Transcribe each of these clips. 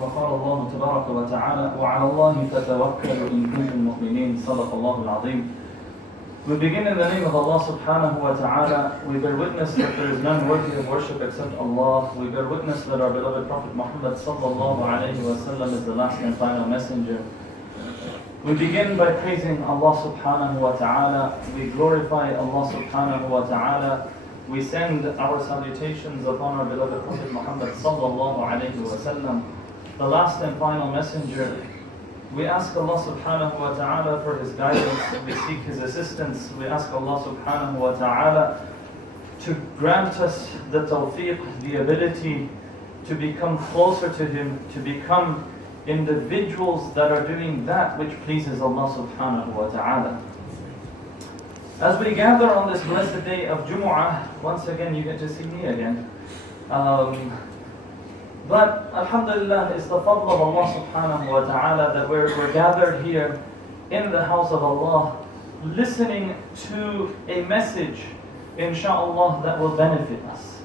وقال الله تبارك وتعالى وعلى الله فتوكلوا إن كنتم مؤمنين صدق الله العظيم. We begin in the name of Allah subhanahu wa ta'ala. We bear witness that there is none worthy of worship except Allah. We bear witness that our beloved Prophet Muhammad sallallahu alayhi wa sallam is the last and final messenger. We begin by praising Allah subhanahu wa ta'ala. We glorify Allah subhanahu wa ta'ala. We send our salutations upon our beloved Prophet Muhammad sallallahu alayhi wa sallam, the last and final messenger. We ask Allah subhanahu wa ta'ala for His guidance. We seek His assistance. We ask Allah subhanahu wa ta'ala to grant us the tawfiq, the ability to become closer to Him, to become individuals that are doing that which pleases Allah subhanahu wa ta'ala. As we gather on this blessed day of Jumu'ah, once again you get to see me again. But Alhamdulillah, it's the fadl of Allah subhanahu wa ta'ala that we're gathered here in the house of Allah, listening to a message, inshaAllah, that will benefit us.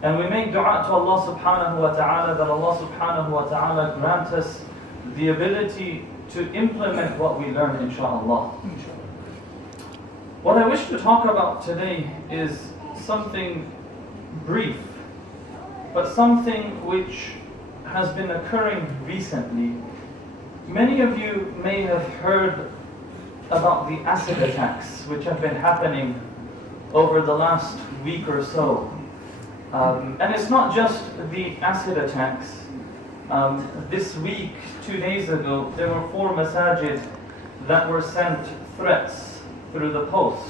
And we make dua to Allah subhanahu wa ta'ala that Allah subhanahu wa ta'ala grant us the ability to implement what we learn, inshaAllah. What I wish to talk about today is something brief, but something which has been occurring recently. Many of you may have heard about the acid attacks which have been happening over the last week or so. And it's not just the acid attacks. This week, 2 days ago, there were 4 masajid that were sent threats through the post.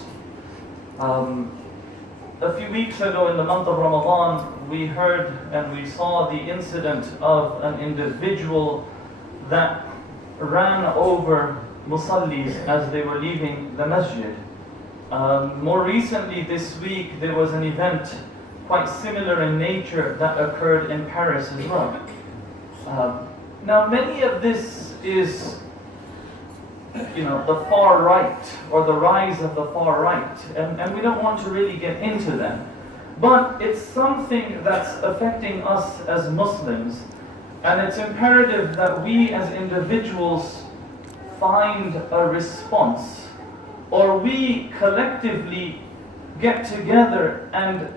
A few weeks ago in the month of Ramadan, we heard and we saw the incident of an individual that ran over musallis as they were leaving the masjid. More recently this week, there was an event quite similar in nature that occurred in Paris as well. Now many of this is the far right, or the rise of the far right, and we don't want to really get into them. But it's something that's affecting us as Muslims, and it's imperative that we as individuals find a response, or we collectively get together and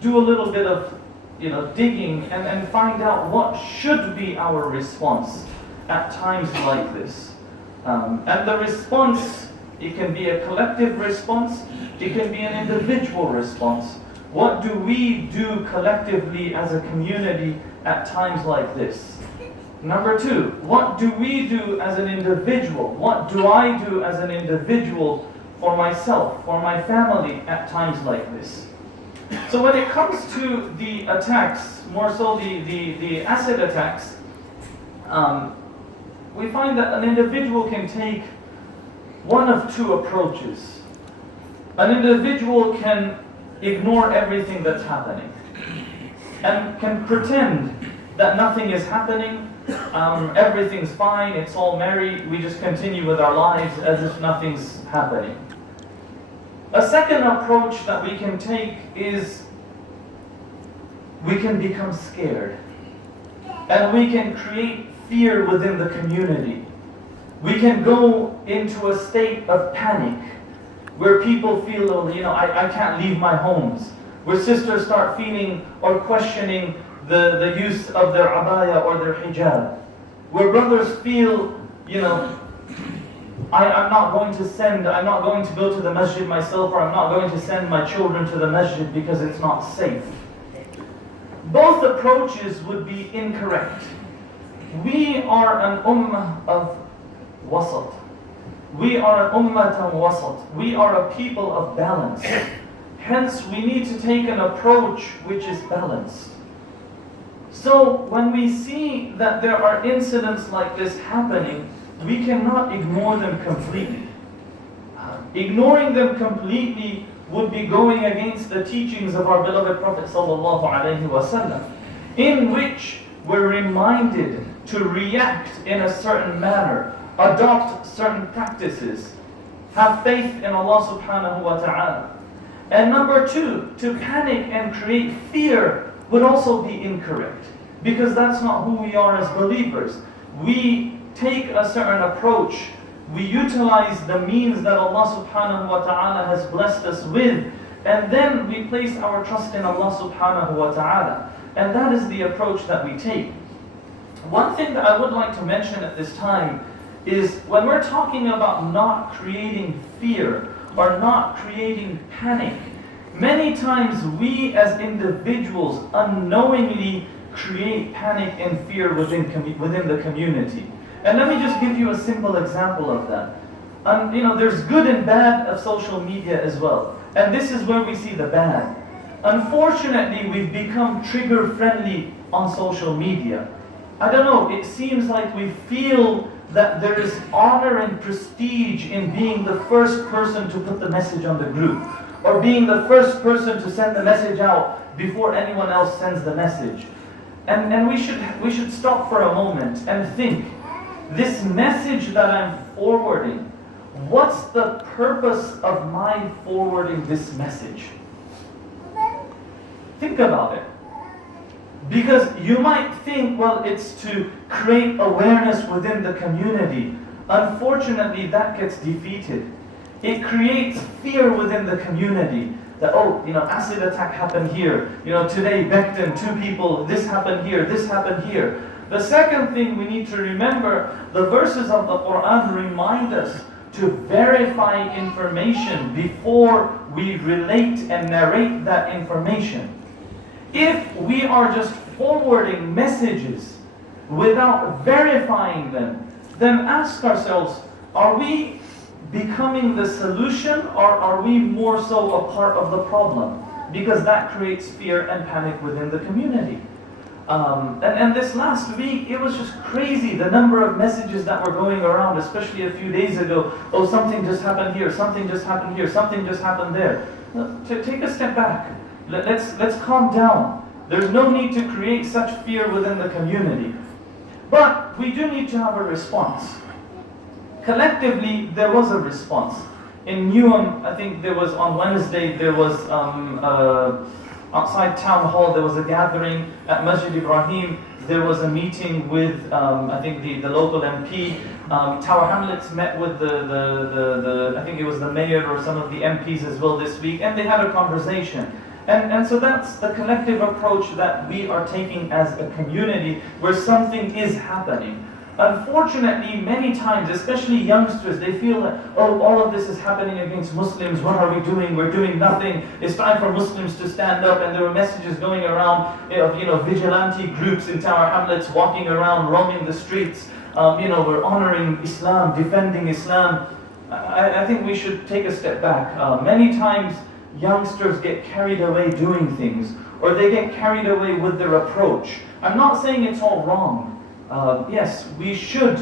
do a little bit of digging and find out what should be our response at times like this. And the response, it can be a collective response, it can be an individual response. What do we do collectively as a community at times like this? Number 2, what do we do as an individual? What do I do as an individual for myself, for my family at times like this? So when it comes to the attacks, more so the acid attacks, we find that an individual can take one of 2 approaches. An individual can ignore everything that's happening and can pretend that nothing is happening, everything's fine, it's all merry, we just continue with our lives as if nothing's happening. A second approach that we can take is we can become scared and we can create fear within the community. We can go into a state of panic where people feel, I can't leave my homes. Where sisters start feeling or questioning the use of their abaya or their hijab. Where brothers feel, I'm not going to go to the masjid myself, or I'm not going to send my children to the masjid because it's not safe. Both approaches would be incorrect. We are an ummah of wasat. We are an ummatan wasat. We are a people of balance. Hence, we need to take an approach which is balanced. So, when we see that there are incidents like this happening, we cannot ignore them completely. Ignoring them completely would be going against the teachings of our beloved Prophet sallallahu alaihi wasallam, in which we're reminded to react in a certain manner, adopt certain practices, have faith in Allah subhanahu wa ta'ala. And number 2, to panic and create fear would also be incorrect. because that's not who we are as believers. We take a certain approach. We utilize the means that Allah subhanahu wa ta'ala has blessed us with, and then we place our trust in Allah subhanahu wa ta'ala. And that is the approach that we take. One thing that I would like to mention at this time is when we're talking about not creating fear or not creating panic, many times we as individuals unknowingly create panic and fear within the community. And let me just give you a simple example of that. There's good and bad of social media as well. And this is where we see the bad. Unfortunately, we've become trigger friendly on social media. I don't know, it seems like we feel that there is honor and prestige in being the first person to put the message on the group, or being the first person to send the message out before anyone else sends the message. And we should stop for a moment and think, this message that I'm forwarding, what's the purpose of my forwarding this message? Think about it. Because you might think, well, it's to create awareness within the community. Unfortunately, that gets defeated. It creates fear within the community. That, acid attack happened here. Today, Becton, 2 people, this happened here, this happened here. The second thing we need to remember, the verses of the Quran remind us to verify information before we relate and narrate that information. If we are just forwarding messages without verifying them, then ask ourselves, are we becoming the solution, or are we more so a part of the problem? Because that creates fear and panic within the community. And this last week, it was just crazy, the number of messages that were going around, especially a few days ago. Oh, something just happened here, something just happened here, something just happened there. Take a step back. Let's calm down. There's no need to create such fear within the community. But we do need to have a response. Collectively, there was a response. In Imam, I think there was on Wednesday, there was outside town hall, there was a gathering at Masjid Ibrahim. There was a meeting with, I think the local MP. Tower Hamlets met with the I think it was the mayor or some of the MPs as well this week, and they had a conversation. And so that's the collective approach that we are taking as a community where something is happening. Unfortunately, many times, especially youngsters, they feel that, all of this is happening against Muslims. What are we doing? We're doing nothing. It's time for Muslims to stand up. And there were messages going around of vigilante groups in Tower Hamlets walking around, roaming the streets. We're honoring Islam, defending Islam. I think we should take a step back. Many times, youngsters get carried away doing things, or they get carried away with their approach. I'm not saying it's all wrong. Yes, we should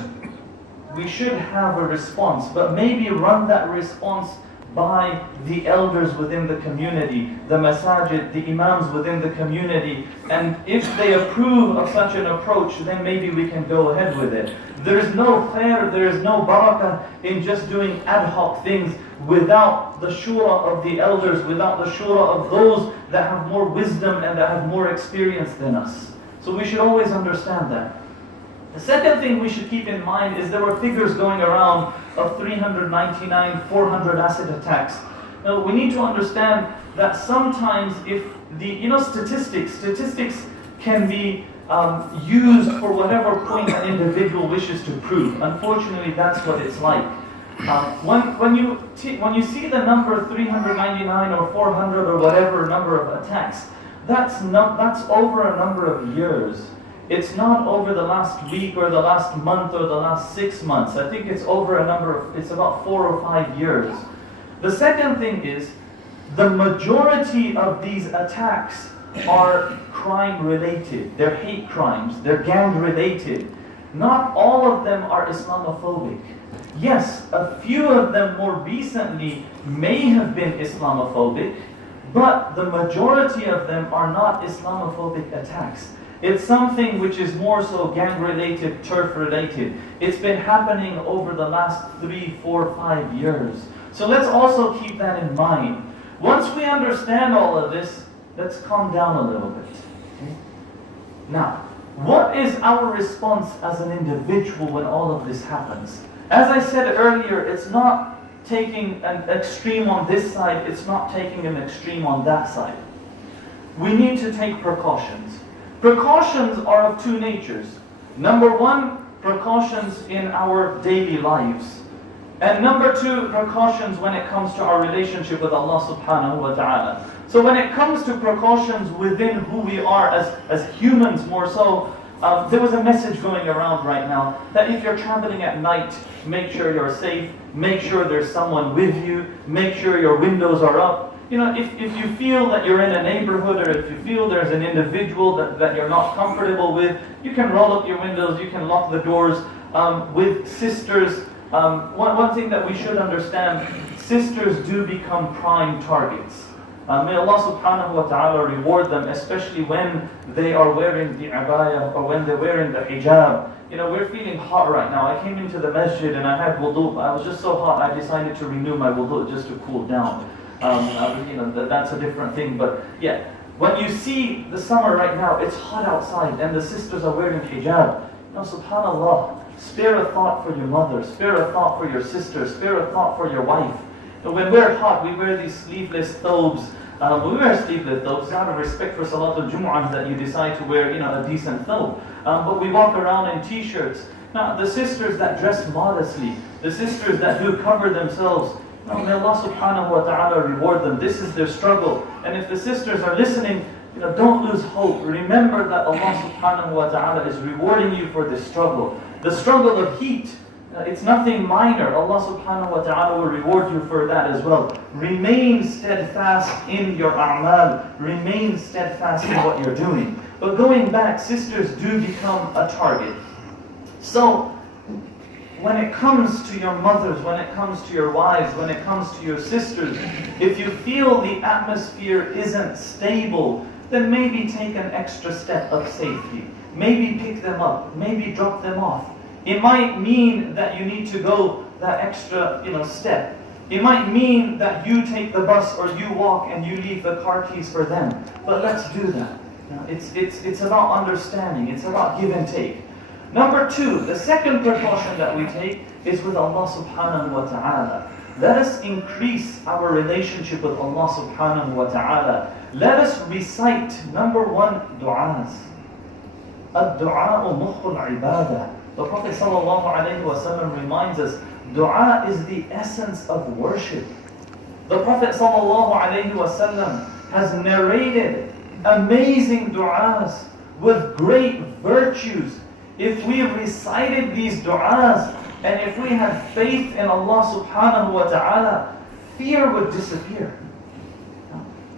have a response, but maybe run that response by the elders within the community, the masajid, the imams within the community, and if they approve of such an approach, then maybe we can go ahead with it. There is no khair, there is no barakah in just doing ad hoc things without the shura of the elders, without the shura of those that have more wisdom and that have more experience than us. So we should always understand that. The second thing we should keep in mind is there were figures going around of 399, 400 acid attacks. Now we need to understand that sometimes if statistics can be used for whatever point an individual wishes to prove. Unfortunately, that's what it's like. When you see the number 399 or 400 or whatever number of attacks, that's over a number of years. It's not over the last week or the last month or the last 6 months. I think it's over it's about 4 or 5 years. The second thing is, the majority of these attacks are crime related. They're hate crimes, they're gang related. Not all of them are Islamophobic. Yes, a few of them more recently may have been Islamophobic, but the majority of them are not Islamophobic attacks. It's something which is more so gang-related, turf-related. It's been happening over the last 3, 4, 5 years. So let's also keep that in mind. Once we understand all of this, let's calm down a little bit. Okay? Now, What is our response as an individual when all of this happens? As I said earlier, it's not taking an extreme on this side, it's not taking an extreme on that side. We need to take precautions. Precautions are of two natures. Number one, precautions in our daily lives. And number two, precautions when it comes to our relationship with Allah subhanahu wa ta'ala. So when it comes to precautions within who we are as humans more so, there was a message going around right now that if you're traveling at night, make sure you're safe, make sure there's someone with you, make sure your windows are up. You know, if you feel that you're in a neighborhood or if you feel there's an individual that you're not comfortable with, you can roll up your windows, you can lock the doors. With sisters, one thing that we should understand, sisters do become prime targets. May Allah subhanahu wa ta'ala reward them, especially when they are wearing the abaya or when they're wearing the hijab. You know, we're feeling hot right now. I came into the masjid and I had wudu. I was just so hot, I decided to renew my wudu just to cool down. That's a different thing. But yeah, when you see the summer right now, it's hot outside and the sisters are wearing hijab. You know, subhanallah, spare a thought for your mother, spare a thought for your sister, spare a thought for your wife. And when we're hot, we wear these sleeveless thobes. We wear sleeveless thobes. It's out of respect for Salatul Jumu'ah that you decide to wear, a decent thobe. But we walk around in t-shirts. Now, the sisters that dress modestly, the sisters that do cover themselves, may Allah subhanahu wa ta'ala reward them. This is their struggle. And if the sisters are listening, don't lose hope. Remember that Allah subhanahu wa ta'ala is rewarding you for this struggle. The struggle of heat, it's nothing minor. Allah subhanahu wa ta'ala will reward you for that as well. Remain steadfast in your a'mal. Remain steadfast in what you're doing. But going back, sisters do become a target. So, when it comes to your mothers, when it comes to your wives, when it comes to your sisters, if you feel the atmosphere isn't stable, then maybe take an extra step of safety. Maybe pick them up, maybe drop them off. It might mean that you need to go that extra, step. It might mean that you take the bus or you walk and you leave the car keys for them. But let's do that. It's about understanding. It's about give and take. Number two, the second precaution that we take is with Allah subhanahu wa ta'ala. Let us increase our relationship with Allah subhanahu wa ta'ala. Let us recite, number one, du'as. Ad-du'a'u mukhul ibadah. The Prophet sallallahu alayhi wa sallam reminds us, dua is the essence of worship. The Prophet sallallahu alayhi wa sallam has narrated amazing du'as with great virtues. If we recited these du'as and if we had faith in Allah subhanahu wa ta'ala, fear would disappear.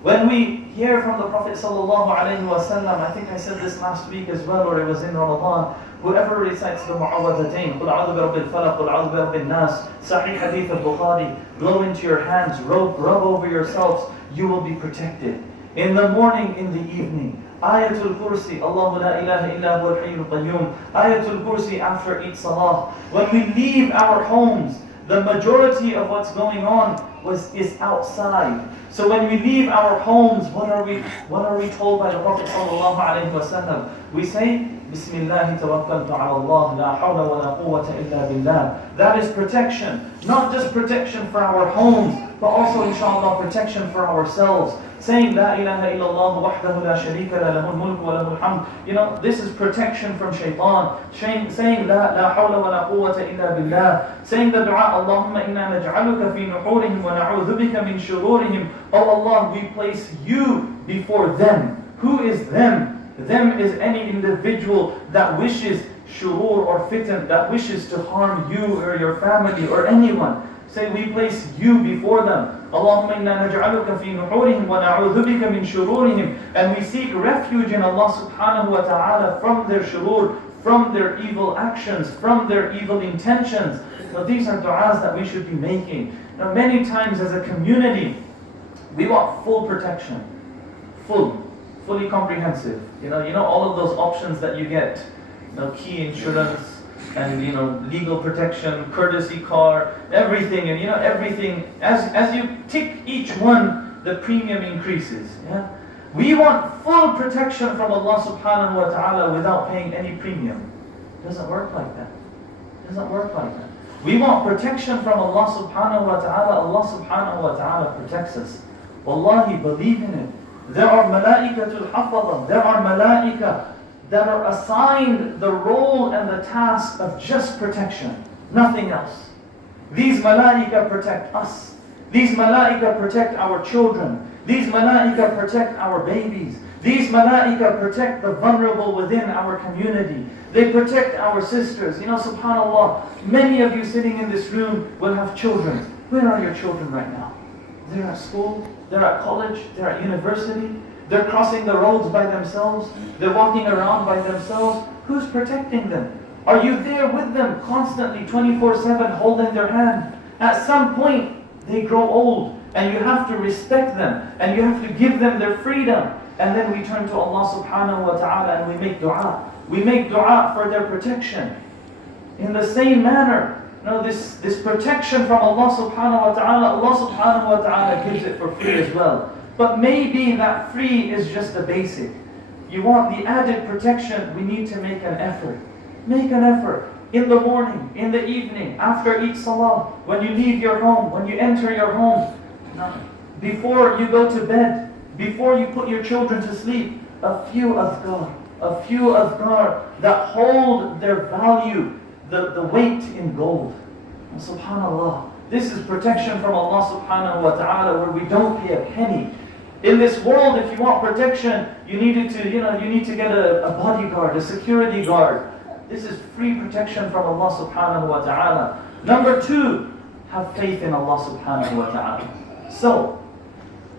When we hear from the Prophet sallallahu alayhi wa sallam, I think I said this last week as well, or it was in Ramadan, whoever recites the mu'awwadhatayn, قُلْ أَعُوذُ بِرَبِّ الْفَلَقِ قُلْ أَعُوذُ بِرَبِّ النَّاسِ, Sahih Hadith al-Bukhari, blow into your hands, rub over yourselves, you will be protected. In the morning, in the evening, Ayatul Kursi, Allahu la ilaha illa huwa al-hayyul qayyum. Ayatul Kursi after each salah. When we leave our homes, the majority of what's going on is outside. So when we leave our homes, what are we told by the Prophet sallallahu alaihi wasallam? We say, Bismillah tawakkaltu ala Allah, la hawla wa la quwwata illa billah. That is protection. Not just protection for our homes, but also inshallah protection for ourselves. Saying La ilaha illallah wahdahu la sharika la lahul mulku wa lahul hamd. This is protection from shaitan. Saying la hawla wa la quwwata illa billah. Saying the dua, Allahumma inna naj'aluka fi nuhurihim wa na'udhu bika min shururihim. Oh Allah, we place you before them. Who is them? Them is any individual that wishes shurur or fitan, that wishes to harm you or your family or anyone. Say, we place you before them. Allahumma inna naj'aluka fi nuhurihim wa na'udhu bika min shururihim. And we seek refuge in Allah subhanahu wa ta'ala from their shurur, from their evil actions, from their evil intentions. Now these are du'as that we should be making. Now many times as a community, we want full protection. Fully comprehensive. You know all of those options that you get. Key insurance, and legal protection, courtesy car, everything, and everything. As you tick each one, the premium increases. Yeah. We want full protection from Allah subhanahu wa ta'ala without paying any premium. It doesn't work like that. It doesn't work like that. We want protection from Allah subhanahu wa ta'ala. Allah subhanahu wa ta'ala protects us. Wallahi, believe in it. There are malaikatul hafadha. There are malaika that are assigned the role and the task of just protection. Nothing else. These malaika protect us. These malaika protect our children. These malaika protect our babies. These malaika protect the vulnerable within our community. They protect our sisters. You know, subhanAllah, many of you sitting in this room will have children. Where are your children right now? They're at school, they're at college, they're at university, they're crossing the roads by themselves, they're walking around by themselves. Who's protecting them? Are you there with them constantly, 24/7, holding their hand? At some point, they grow old, and you have to respect them, and you have to give them their freedom. And then we turn to Allah subhanahu wa ta'ala and we make dua. We make dua for their protection. In the same manner, you know, this protection from Allah subhanahu wa ta'ala, Allah subhanahu wa ta'ala gives it for free as well. But maybe that free is just the basic. You want the added protection, we need to make an effort. Make an effort. In the morning, in the evening, after each salah, when you leave your home, when you enter your home, before you go to bed, before you put your children to sleep, a few adhkar that hold their value, the weight in gold. And subhanAllah, this is protection from Allah subhanahu wa ta'ala where we don't pay a penny. In this world, if you want protection, you need to get a bodyguard, a security guard. This is free protection from Allah subhanahu wa ta'ala. Number 2, have faith in Allah subhanahu wa ta'ala. So,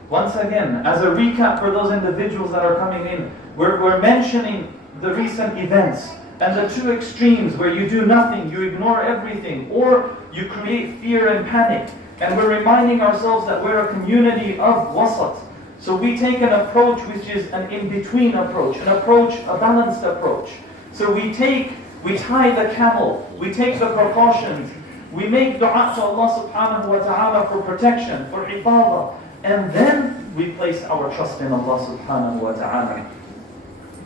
once again, as a recap for those individuals that are coming in, we're mentioning the recent events and the 2 extremes where you do nothing, you ignore everything, or you create fear and panic. And we're reminding ourselves that we're a community of wasat. So we take an approach which is an in-between approach, a balanced approach. So we tie the camel, we take the precautions, we make dua to Allah subhanahu wa ta'ala for protection, for ibadah, and then we place our trust in Allah subhanahu wa ta'ala.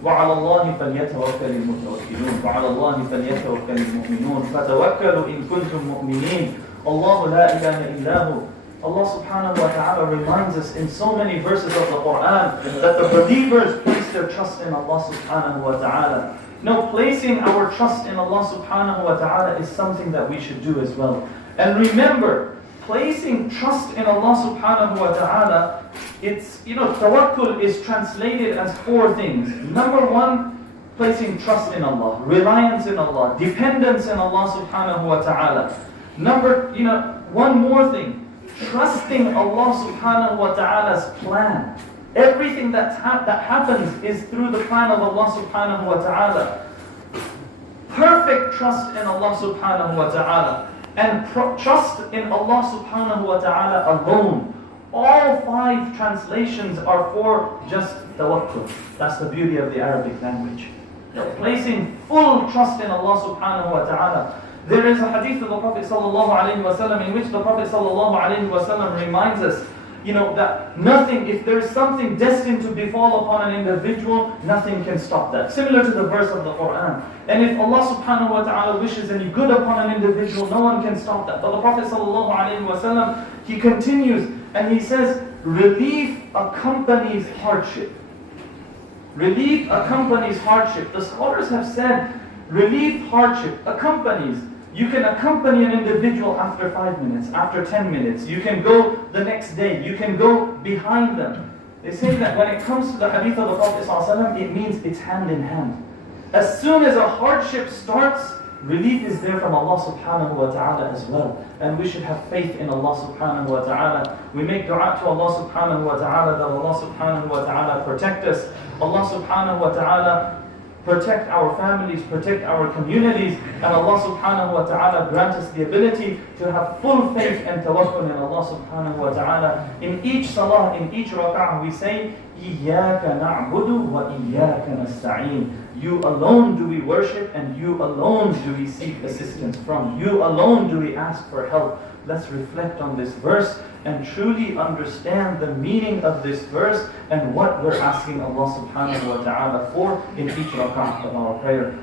وعلى الله فليتوكل المتوكلون وعلى الله فليتوكل المؤمنون فتوكلوا إن كنتم مؤمنين الله لا إله إلا هو. Allah subhanahu wa ta'ala reminds us in so many verses of the Quran that the believers place their trust in Allah subhanahu wa ta'ala. Now, placing our trust in Allah subhanahu wa ta'ala is something that we should do as well. And remember, placing trust in Allah subhanahu wa ta'ala, tawakkul is translated as 4 things. Number 1, placing trust in Allah, reliance in Allah, dependence in Allah subhanahu wa ta'ala. One more thing, trusting Allah subhanahu wa ta'ala's plan. Everything that happens is through the plan of Allah subhanahu wa ta'ala. Perfect trust in Allah subhanahu wa ta'ala. And trust in Allah subhanahu wa ta'ala alone. All 5 translations are for just tawakkul. That's the beauty of the Arabic language. Placing full trust in Allah subhanahu wa ta'ala. There is a hadith of the Prophet sallallahu alaihi wasallam in which the Prophet sallallahu alaihi wasallam reminds us, that nothing, if there is something destined to befall upon an individual, nothing can stop that. Similar to the verse of the Quran. And if Allah subhanahu wa ta'ala wishes any good upon an individual, no one can stop that. But the Prophet sallallahu alaihi wasallam, he continues and he says, relief accompanies hardship. Relief accompanies hardship. The scholars have said, relief hardship accompanies. You can accompany an individual after 5 minutes, after 10 minutes. You can go the next day. You can go behind them. They say that when it comes to the hadith of the Prophet ﷺ, it means it's hand in hand. As soon as a hardship starts, relief is there from Allah subhanahu wa ta'ala as well. And we should have faith in Allah subhanahu wa ta'ala. We make dua to Allah subhanahu wa ta'ala that Allah subhanahu wa ta'ala protect us. Allah subhanahu wa ta'ala protect our families, protect our communities, and Allah subhanahu wa ta'ala grant us the ability to have full faith and tawakkul in Allah subhanahu wa ta'ala. In each salah, in each rak'ah, we say, إِيَّاكَ نَعْبُدُ وَإِيَّاكَ نَسْتَعِينُ. You alone do we worship, and you alone do we seek assistance from. You alone do we ask for help. Let's reflect on this verse and truly understand the meaning of this verse and what we're asking Allah subhanahu wa ta'ala for in each rak'ah of our prayer.